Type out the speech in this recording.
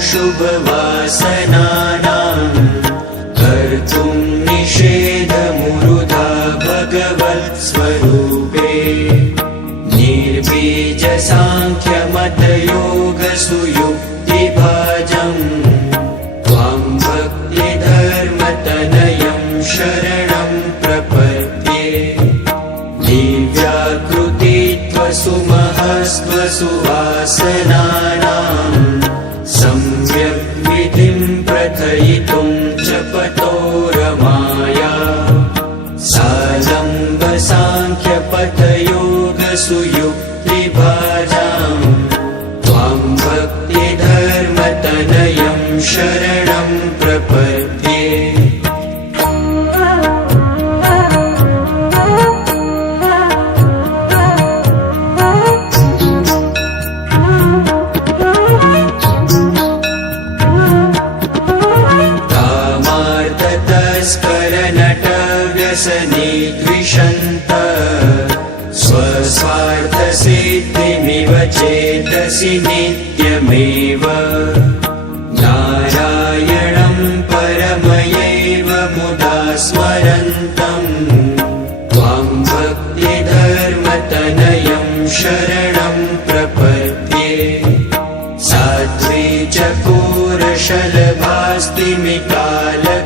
शुभवासनानां कर्तुं निषेधमुरुधा भगवत्स्वरूपे निर्बीजसाङ्ख्यमतयोगसुयुक्तिभाजम् त्वां भक्तिधर्मतनयं शरणं प्रपद्ये दिव्याकृतित्वसुमहस्त्वसुवासनानां सम्यक् विधिं प्रथयितुं च पतो रमाया सालम्बसाङ्ख्यपथयोगसुयुक्तिभाजां त्वां भक्तिधर्मतनयं शरणं प्रपद्ये व्यसनीद्विषन्त स्वस्वार्थसिद्धिमिव चेतसि नित्यमेव नारायणं परमयैव मुदा स्मरन्तं त्वां भक्तिधर्मतनयं शरणं प्रपद्ये साध्वी चकोरशलभास्तिमिकाल